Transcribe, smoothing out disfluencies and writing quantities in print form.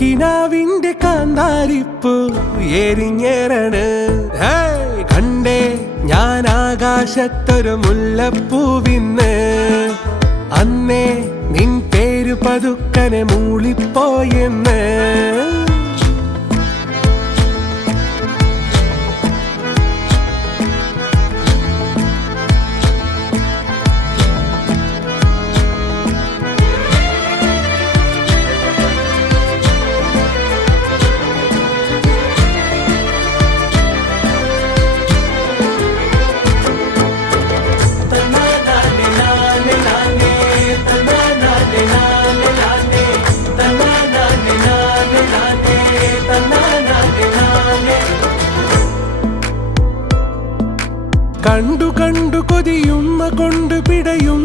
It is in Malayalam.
കിനാവിന്റെ കാന്താരിപ്പൂ എരിഞ്ഞേറാണ്. കണ്ടേ ഞാൻ ആകാശത്തൊരു മുല്ലപ്പൂവിന്ന്, അന്നേ നിൻ പേര് പതുക്കനെ മൂളിപ്പോയെന്ന്. കണ്ടു കണ്ടു കൊതിയുമ്മ കൊണ്ട് പിടയും